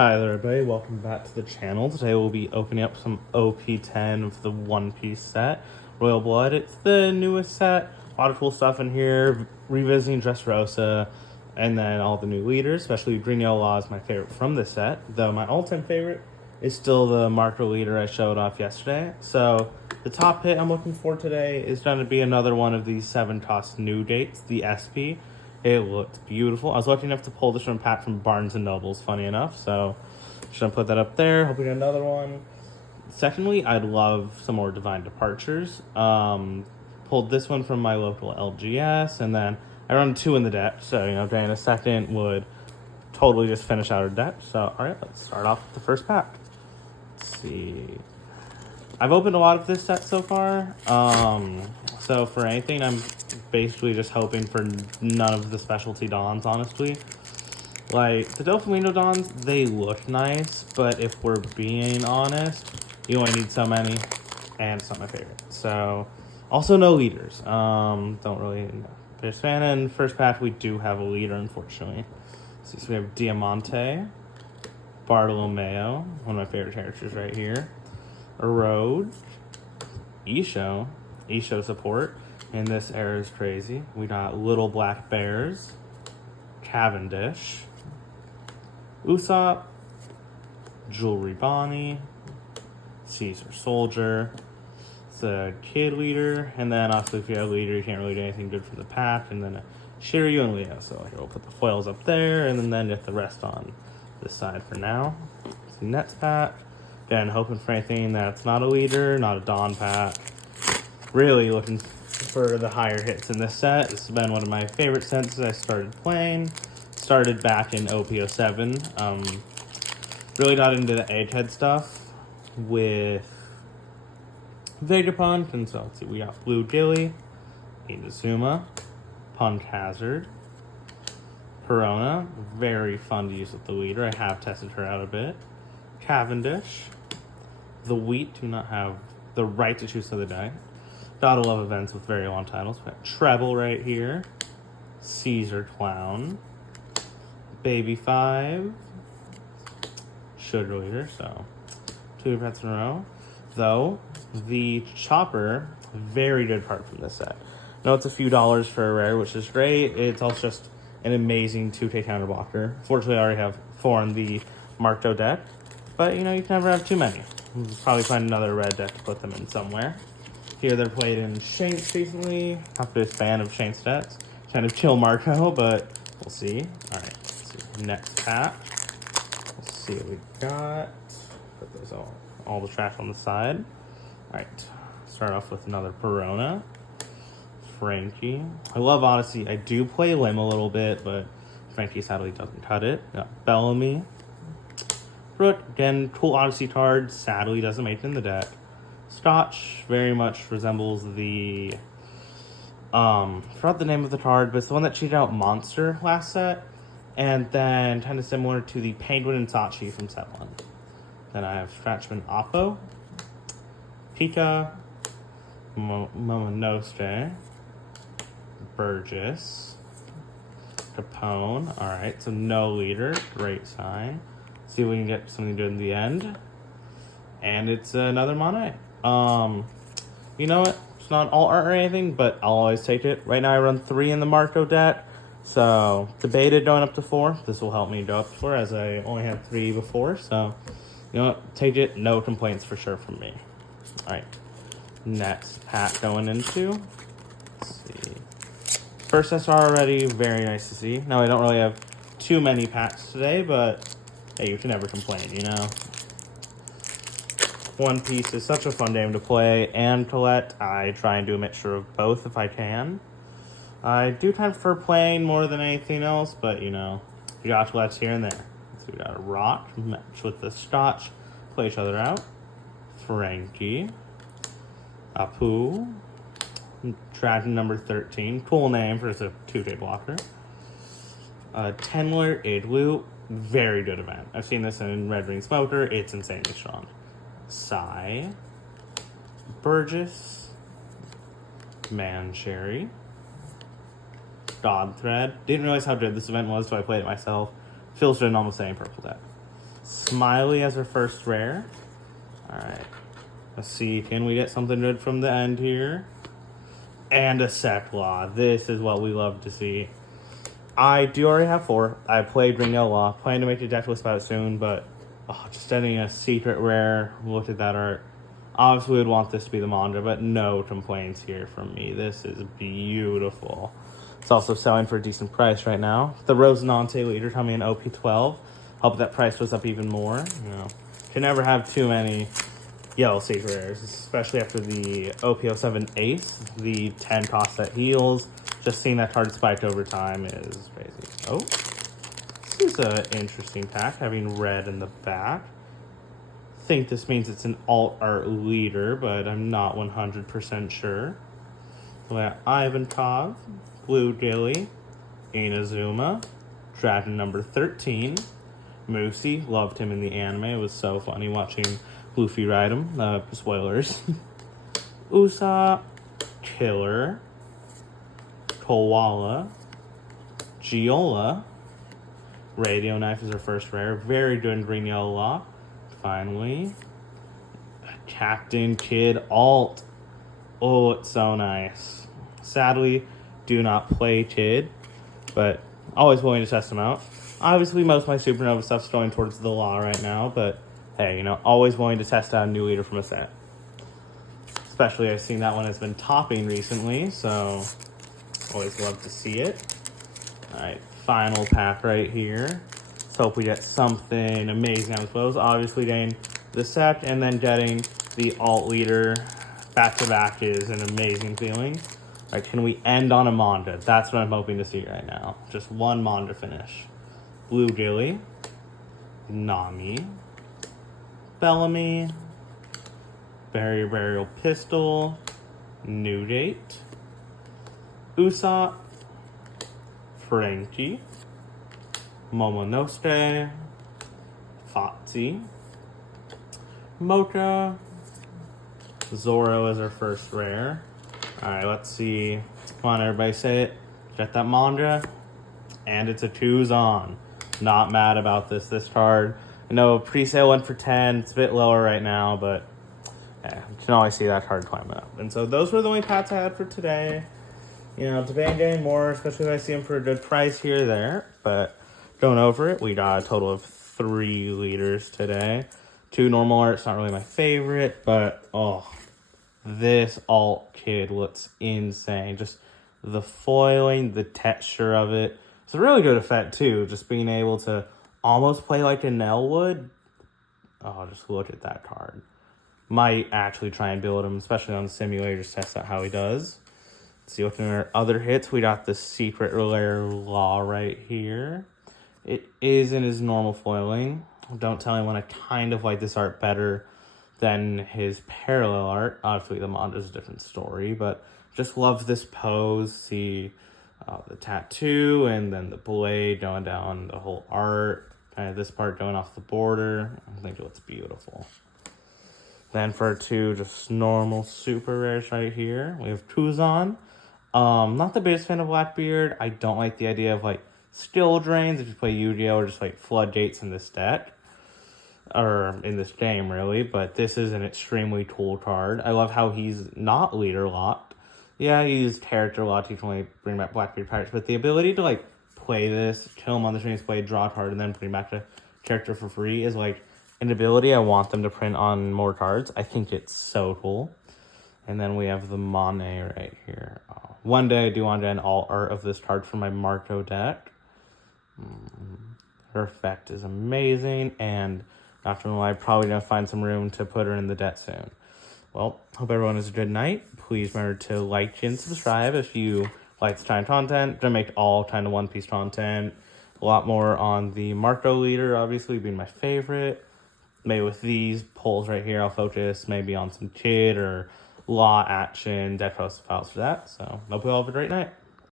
Hi there everybody, welcome back to the channel. Today we'll be opening up some Op10 of the One Piece set, Royal Blood. It's the newest set, a lot of cool stuff in here, revisiting Dressrosa, and then all the new leaders, especially Green Yellow Law is my favorite from this set, though my all-time favorite is still the Marco leader I showed off yesterday. So the top hit I'm looking for today is going to be another one of these 7 toss new dates, the SP. It looked beautiful. I was lucky enough to pull this from Pat from Barnes & Noble's, funny enough. So, just going to put that up there. Hoping another one. Secondly, I'd love some more Divine Departures. Pulled this one from my local LGS. And then I run 2 in the deck. So, Diana second would totally just finish out her deck. So, alright, let's start off with the first pack. Let's see. I've opened a lot of this set so far. So for anything, I'm basically just hoping for none of the specialty Dons, honestly. Like, the Doflamingo Dons, they look nice, but if we're being honest, you only need so many, and it's not my favorite. So, also no leaders. Don't really there's fan. And first pack, we do have a leader, unfortunately. So we have Diamante, Bartolomeo, one of my favorite characters right here. Erode, Isho support, and this era is crazy. We got Little Black Bears, Cavendish, Usopp, Jewelry Bonnie, Caesar Soldier. It's a kid leader, and then obviously if you have a leader, you can't really do anything good for the pack, and then a Shiryu and Leo. So here we'll put the foils up there, and then get the rest on this side for now. It's next pack. Again, hoping for anything that's not a leader, not a Dawn pack. Really looking for the higher hits in this set. This has been one of my favorite sets since I started playing. Started back in OP07. Really got into the Egghead stuff with Vegapunk. And so let's see, we got Blue Gilly, Inazuma, Punk Hazard, Perona. Very fun to use with the leader. I have tested her out a bit. Cavendish. The Wheat do not have the right to choose to the day. Gotta love events with very long titles. We got Treble right here. Caesar Clown. Baby 5. Sugar Leader, so 2 pets in a row. Though, the Chopper, very good card from this set. I know it's a few dollars for a rare, which is great. It's also just an amazing 2K counterblocker. Fortunately, I already have 4 in the Marco deck. But, you can never have too many. We'll probably find another red deck to put them in somewhere. Here they're played in Shanks recently. Not a fan of Shanks stats. Kind of chill Marco, but we'll see. Alright, let's see. Next pack. Let's see what we got. Put those all the trash on the side. Alright, start off with another Perona. Frankie. I love Odyssey. I do play Lim a little bit, but Frankie sadly doesn't cut it. Got Bellamy. Root, again, cool Odyssey card, sadly doesn't make it in the deck. Scotch very much resembles the, forgot the name of the card, but it's the one that cheated out Monster last set, and then kind of similar to the Penguin and Sachi from set 1. Then I have Scratchman Oppo, Pika, Momonosuke, Burgess, Capone. Alright, so no leader, great sign. See if we can get something good in the end. And it's another Monet. You know what? It's not all art or anything, but I'll always take it. Right now I run 3 in the Marco deck. So, debated going up to 4. This will help me go up to 4 as I only had 3 before. So, you know what? Take it. No complaints for sure from me. Alright. Next pack going into. Let's see. First SR already. Very nice to see. Now I don't really have too many packs today, but hey, you can never complain, One Piece is such a fun game to play and to let. I try and do a mixture of both if I can. I do kind of prefer playing more than anything else, but, you got to let's here and there. So we got a Rock, match with the Scotch, play each other out. Frankie. Apu. Dragon number 13. Cool name for just a 2K blocker. Tenler Igloo. Very good event. I've seen this in Red Ring Smoker. It's insanely strong. Psy. Burgess. Mancherry. God Thread. Didn't realize how good this event was, so I played it myself. Feels good in almost any purple deck. Smiley as our first rare. Alright. Let's see, can we get something good from the end here? And a Seclaw. This is what we love to see. I do already have 4. I played Ring Law. Plan to make a deck list about it soon, but just getting a secret rare. Look at that art. Obviously, we'd want this to be the manga, but no complaints here from me. This is beautiful. It's also selling for a decent price right now. The Rosinante leader coming in OP12. Hope that price goes up even more. You know, can never have too many yellow secret rares, especially after the OP07 Ace, the 10 cost that heals. Just seeing that card spike over time is crazy. Oh, this is an interesting pack, having red in the back. I think this means it's an alt art leader, but I'm not 100% sure. We got Ivankov, Blue Gilly, Inazuma, Dragon number 13, Moosey. Loved him in the anime. It was so funny watching Luffy ride him. Spoilers. Usopp, Killer, Koala, Giola. Radio Knife is our first rare. Very good in Green Yellow Lock. Finally, Captain Kid Alt. Oh, it's so nice. Sadly, do not play Kid, but always willing to test him out. Obviously, most of my Supernova stuff's going towards the Law right now, but hey, you know, always willing to test out a new leader from a set. Especially, I've seen that one has been topping recently, so always love to see it. Alright, final pack right here. Let's hope we get something amazing out of those. Obviously, getting the set and then getting the alt leader back-to-back is an amazing feeling. Alright, can we end on a manga? That's what I'm hoping to see right now. Just one manga finish. Blue Gilly, Nami, Bellamy, Barrier Burial Pistol, New Date, Usopp, Frankie, Momonosuke, Foxy, Mocha, Zoro as our first rare. Alright, let's see. Come on, everybody say it. Get that manga. And it's a 2's on. Not mad about this card. I know pre-sale went for 10. It's a bit lower right now, but yeah, you can always see that card climbing up. And so those were the only packs I had for today. You know, debating getting more, especially if I see them for a good price here or there. But going over it, we got a total of 3 leaders today. 2 normal arts, not really my favorite, but this alt kid looks insane. Just the foiling, the texture of it. It's a really good effect too, just being able to almost play like a Nell would. Oh, just look at that card. Might actually try and build him, especially on the simulator, just test out how he does. Let's see, looking at our other hits, we got the secret rare Law right here. It is in his normal foiling. Don't tell anyone I kind of like this art better than his parallel art. Obviously, the manga is a different story, but just love this pose. See the tattoo and then the blade going down the whole art. Kind of this part going off the border. I think it looks beautiful. Then for 2 just normal super rares right here, we have Kuzan. Not the biggest fan of Blackbeard. I don't like the idea of like skill drains if you play Yu-Gi-Oh! Or just like floodgates in this deck. Or in this game, really. But this is an extremely cool card. I love how he's not leader locked. Yeah, he's character locked. You can only bring back Blackbeard Pirates. But the ability to like play this, kill him on the screen, play, draw a card, and then bring back the character for free is like an ability I want them to print on more cards. I think it's so cool. And then we have the Mane right here. One day I do want to get an alt art of this card for my Marco deck. Her effect is amazing, and not gonna lie, probably gonna find some room to put her in the deck soon. Well, hope everyone has a good night. Please remember to like and subscribe if you like this kind of content. Gonna make all kind of One Piece content. A lot more on the Marco leader, obviously being my favorite. Maybe with these polls right here, I'll focus maybe on some Kid or Law action, deck post files for that. So hope you all have a great night.